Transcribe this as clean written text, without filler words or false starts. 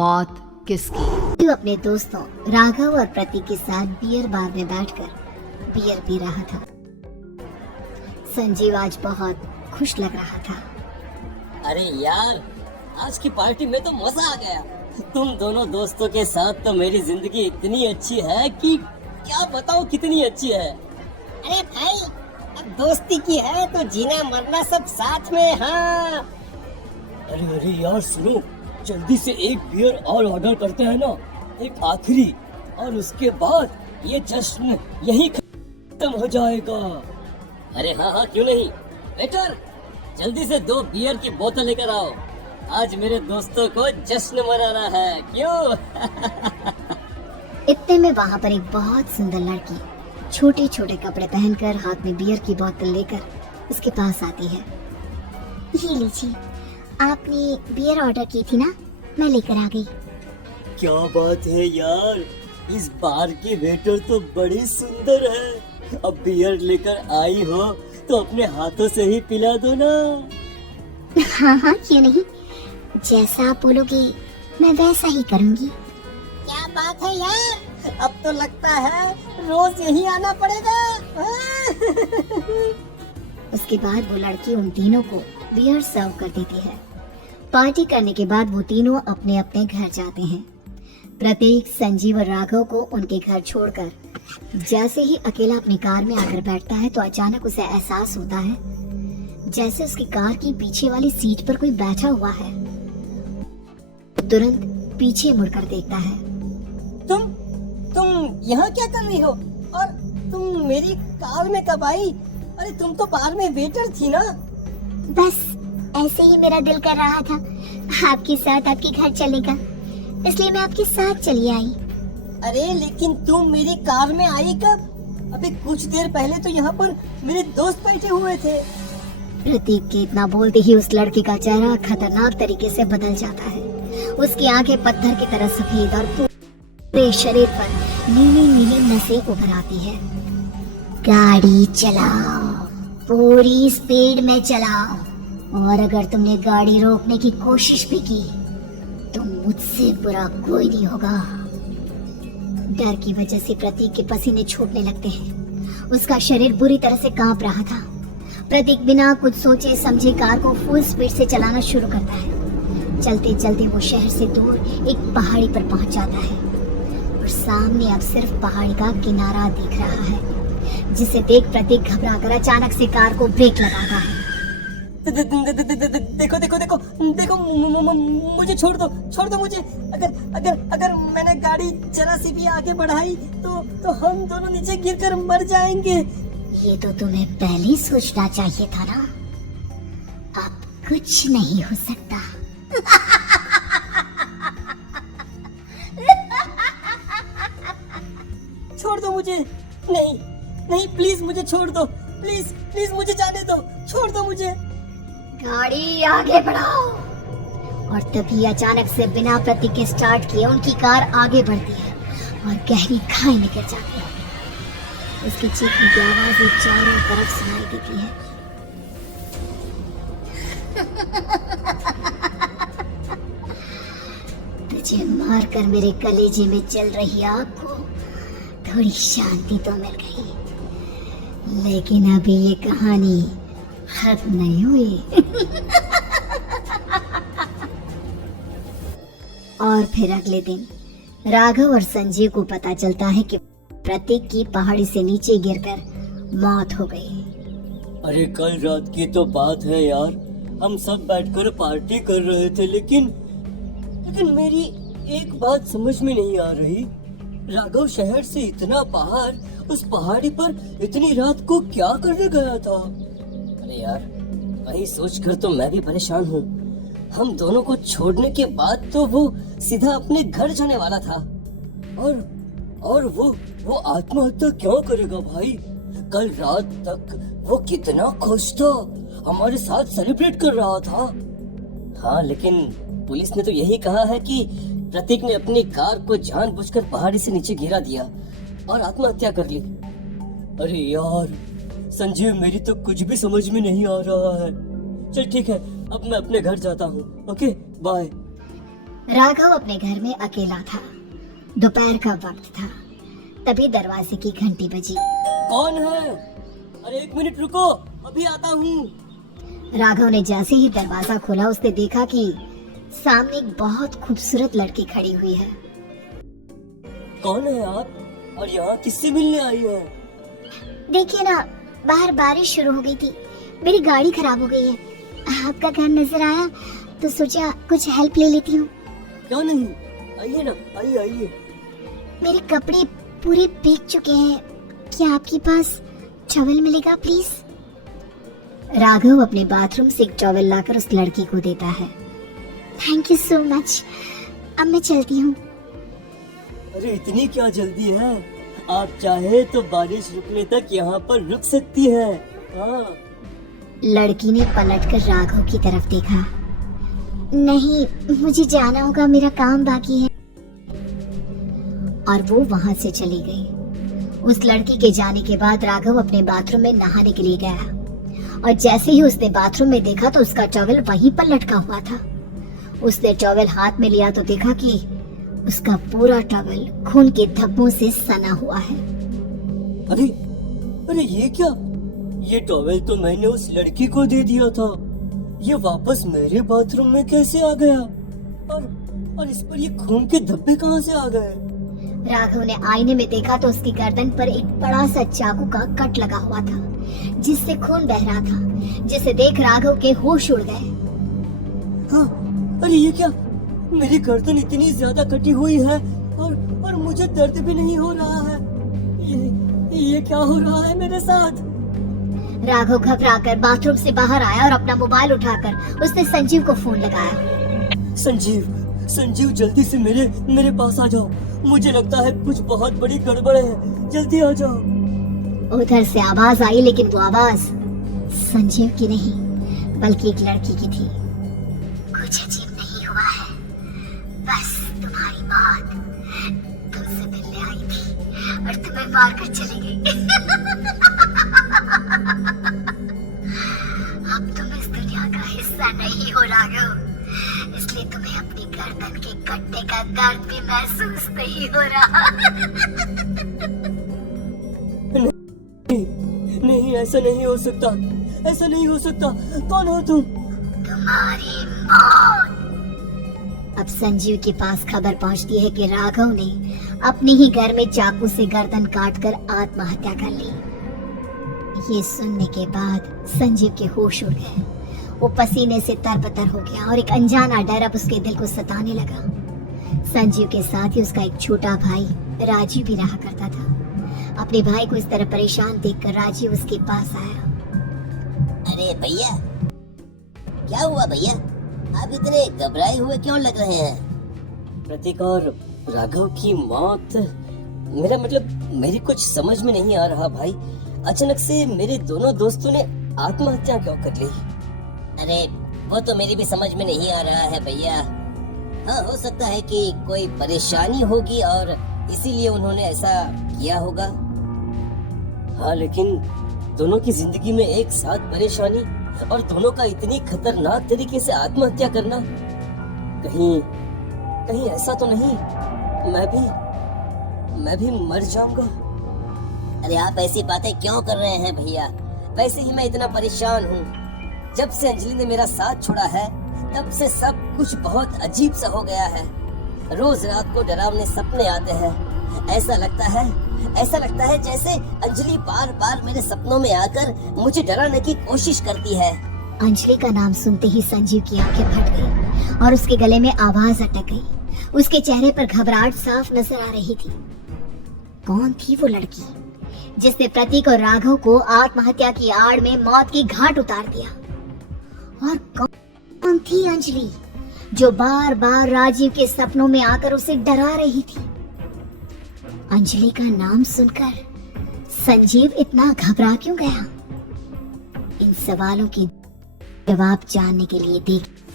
मौत किसकी। वो अपने दोस्तों राघव और प्रतीक के साथ बियर बार में बैठकर बियर पी रहा था। संजीव आज बहुत खुश लग रहा था। अरे यार, आज की पार्टी में तो मजा आ गया। तुम दोनों दोस्तों के साथ तो मेरी जिंदगी इतनी अच्छी है कि क्या बताओ कितनी अच्छी है। अरे भाई, अब दोस्ती की है तो जीना मरना सब साथ में। हाँ अरे अरे यार सुनो, जल्दी से एक बियर और ऑर्डर करते हैं ना, एक आखिरी, और उसके बाद ये जश्न यही खत्म हो जाएगा। अरे हाँ हाँ, क्यों नहीं। वेटर, जल्दी से 2 बियर की बोतल लेकर आओ। आज मेरे दोस्तों को जश्न मनाना है, क्यों? इतने में वहाँ पर एक बहुत सुंदर लड़की छोटे छोटे कपड़े पहनकर हाथ में बियर की बोतल लेकर उसके पास आती है। ये लीजिए, आपने बियर ऑर्डर की थी ना, मैं लेकर आ गई। क्या बात है यार, इस बार की वेटर तो बड़ी सुंदर है। अब बियर लेकर आई हो तो अपने हाथों से ही पिला दो ना। हाँ हाँ, क्यों नहीं, जैसा आप बोलोगे मैं वैसा ही करूँगी। क्या बात है यार, अब तो लगता है रोज यही आना पड़ेगा। उसके बाद वो लड़की उन तीनों को बियर सर्व कर देती है। पार्टी करने के बाद वो तीनों अपने अपने घर जाते हैं। प्रतीक संजीव और राघव को उनके घर छोड़कर जैसे ही अकेला अपनी कार में आकर बैठता है तो अचानक उसे एहसास होता है जैसे उसकी कार की पीछे वाली सीट पर कोई बैठा हुआ है। तुरंत पीछे मुड़कर देखता है। तुम यहाँ क्या कर रही हो? और तुम मेरी कार में कब आई? अरे तुम तो बाहर में वेटर थी ना। बस ऐसे ही मेरा दिल कर रहा था आपके साथ आपके घर चलने का, इसलिए मैं आपके साथ चली आई। अरे लेकिन तुम मेरी कार में आई कब? अभी कुछ देर पहले तो यहाँ पर मेरे दोस्त बैठे हुए थे। प्रतीक के इतना बोलते ही उस लड़की का चेहरा खतरनाक तरीके से बदल जाता है। उसकी आंखें पत्थर की तरह सफेद और पूरे शरीर पर नीली नीली नसें उभर आती है। गाड़ी चलाओ, पूरी स्पीड में चलाओ, और अगर तुमने गाड़ी रोकने की कोशिश भी की तो मुझसे बुरा कोई नहीं होगा। डर की वजह से प्रतीक के पसीने छूटने लगते हैं। उसका शरीर बुरी तरह से कांप रहा था। प्रतीक बिना कुछ सोचे समझे कार को फुल स्पीड से चलाना शुरू करता है। चलते चलते वो शहर से दूर एक पहाड़ी पर पहुंच जाता है और सामने अब सिर्फ पहाड़ी का किनारा दिख रहा है, जिसे देख प्रतीक घबराकर अचानक से कार को ब्रेक लगाता है। देखो देखो देखो देखो, मुझे छोड़ दो मुझे। अगर मैंने गाड़ी जरा सी भी आगे बढ़ाई तो हम दोनों नीचे गिरकर मर जाएंगे। ये तो तुम्हें पहले ही सोचना चाहिए था ना। अब कुछ नहीं हो सकता। छोड़ दो मुझे। नहीं प्लीज मुझे छोड़ दो। प्लीज मुझे जाने दो। छोड़ दो मुझे। गाड़ी आगे बढ़ाओ। और तभी अचानक से बिना प्रतीक के स्टार्ट किए उनकी कार आगे बढ़ती है और गहरी खाई में गिर जाती है। उसकी चीखने की आवाज चारों तरफ सुनाई देती है। तुझे मारकर मेरे कलेजे में चल रही आग को थोड़ी शांति तो मिल गई, लेकिन अभी ये कहानी खत्म नहीं हुई। और फिर अगले दिन राघव और संजीव को पता चलता है कि प्रतीक की पहाड़ी से नीचे गिरकर मौत हो गई। अरे कल रात की तो बात है यार, हम सब बैठकर पार्टी कर रहे थे, लेकिन मेरी एक बात समझ में नहीं आ रही। राघव शहर से इतना बाहर उस पहाड़ी पर इतनी रात को क्या करने गया था? अरे यार, वही सोचकर तो मैं भी परेशान हूँ। हम दोनों को छोड़ने के बाद तो वो सीधा अपने घर जाने वाला था, और वो आत्महत्या क्यों करेगा भाई? कल रात तक वो कितना खुश था, हमारे साथ सेलिब्रेट कर रहा था। हाँ, लेकिन पुलिस ने तो यही कहा है कि प्रतीक ने अपनी कार को जानबूझकर पहाड़ी से नीचे गिरा दिया और आत्महत्या कर ली। अरे यार संजीव, मेरी तो कुछ भी समझ में नहीं आ रहा है। चल ठीक है, अब मैं अपने घर जाता हूँ। Okay bye. राघव अपने घर में अकेला था। दोपहर का वक्त था। तभी दरवाजे की घंटी बजी। कौन है? अरे 1 मिनट रुको, अभी आता हूँ। राघव ने जैसे ही दरवाजा खोला उसने देखा कि सामने एक बहुत खूबसूरत लड़की खड़ी हुई है। कौन है आप और यहाँ किससे मिलने आई है? देखिए ना, बाहर बारिश शुरू हो गई थी, मेरी गाड़ी खराब हो गई है। आपका घर नजर आया तो सोचा कुछ हेल्प ले लेती हूँ। क्यों नहीं, आइए ना, आइए आइए। मेरे कपड़े पूरे भीग चुके हैं, क्या आपके पास टॉवल मिलेगा प्लीज? राघव अपने बाथरूम से एक टॉवल लाकर उस लड़की को देता है। थैंक यू सो मच, अब मैं चलती हूँ। अरे इतनी क्या जल्दी है? आप चाहे तो बारिश रुकने तक यहाँ पर रुक सकती है। हाँ। लड़की ने पलटकर राघव की तरफ देखा। नहीं, मुझे जाना होगा, मेरा काम बाकी है। और वो वहां से चली गई। उस लड़की के जाने के बाद राघव अपने बाथरूम में नहाने के लिए गया और जैसे ही उसने बाथरूम में देखा तो उसका टॉवल वहीं पर लटका हुआ था। उसने टॉवल हाथ में लिया तो देखा कि उसका पूरा टॉवल खून के धब्बों से सना हुआ है। अरे अरे ये क्या? ये टॉवल तो मैंने उस लड़की को दे दिया था। ये वापस मेरे बाथरूम में कैसे आ गया? और इस पर ये खून के धब्बे कहाँ से आ गए? राघव ने आईने में देखा तो उसकी गर्दन पर एक बड़ा सा चाकू का कट लगा हुआ था जिससे खून बह रहा था, जिसे देख राघव के होश उड़ गए। हाँ, अरे ये क्या? मेरी गर्दन इतनी ज्यादा कटी हुई है और मुझे दर्द भी नहीं हो रहा है। ये क्या हो रहा है मेरे साथ? राघव घबराकर बाथरूम से बाहर आया और अपना मोबाइल उठाकर उसने संजीव को फोन लगाया। संजीव जल्दी से मेरे पास आ जाओ। मुझे लगता है कुछ बहुत बड़ी गड़बड़ है, जल्दी आ जाओ। उधर से आवाज आई, लेकिन वो आवाज संजीव की नहीं बल्कि एक लड़की की थी। कुछ अजीब नहीं हुआ है, बस तुम्हारी मौत तुमसे मिलने आई थी और तुम्हें मार कर चली गई। अब तुम इस दुनिया का हिस्सा नहीं हो राघव, इसलिए तुम्हें अपनी गर्दन के कटने का दर्द भी महसूस नहीं हो रहा। नहीं, ऐसा नहीं हो सकता, ऐसा नहीं हो सकता। कौन हो तुम? तुम्हारी मौत। अब संजीव के पास खबर पहुंचती है कि राघव ने अपने ही घर में चाकू से गर्दन काटकर आत्महत्या कर ली। ये सुनने के बाद संजीव के होश उड़ गए। वो पसीने से तरबतर हो गया और एक अनजाना डर अब उसके दिल को सताने लगा। संजीव के साथ ही उसका एक छोटा भाई राजीव भी रहा करता था। अपने भाई को इस तरह परेशान देखकर राजीव उसके पास आया। अरे भैया, क्या हुआ भैया? आप इतने घबराए हुए क्यों लग रहे हैं? प्रतीक और राघव की मौत, मेरा मतलब मेरी कुछ समझ में नहीं आ रहा भाई। अचानक से मेरे दोनों दोस्तों ने आत्महत्या क्यों कर ली? अरे वो तो मेरी भी समझ में नहीं आ रहा है भैया। हाँ, हो सकता है कि कोई परेशानी होगी और इसीलिए उन्होंने ऐसा किया होगा। हाँ, लेकिन दोनों की जिंदगी में एक साथ परेशानी और दोनों का इतनी खतरनाक तरीके से आत्महत्या करना, कहीं ऐसा तो नहीं मैं भी मर जाऊंगा? अरे आप ऐसी बातें क्यों कर रहे हैं भैया? वैसे ही मैं इतना परेशान हूँ। जब से अंजलि ने मेरा साथ छोड़ा है तब से सब कुछ बहुत अजीब सा हो गया है। रोज रात को डरावने सपने आते हैं। ऐसा लगता है जैसे अंजलि बार बार मेरे सपनों में आकर मुझे डराने की कोशिश करती है। अंजलि का नाम सुनते ही संजीव की आंखें फट गई और उसके गले में आवाज अटक गई। उसके चेहरे पर घबराहट साफ नजर आ रही थी। कौन थी वो लड़की जिसने प्रतीक और राघव को आत्महत्या की आड़ में मौत की घाट उतार दिया? और कौन थी अंजलि जो बार बार राजीव के सपनों में आकर उसे डरा रही थी? अंजलि का नाम सुनकर संजीव इतना घबरा क्यों गया? इन सवालों के जवाब जानने के लिए देखिए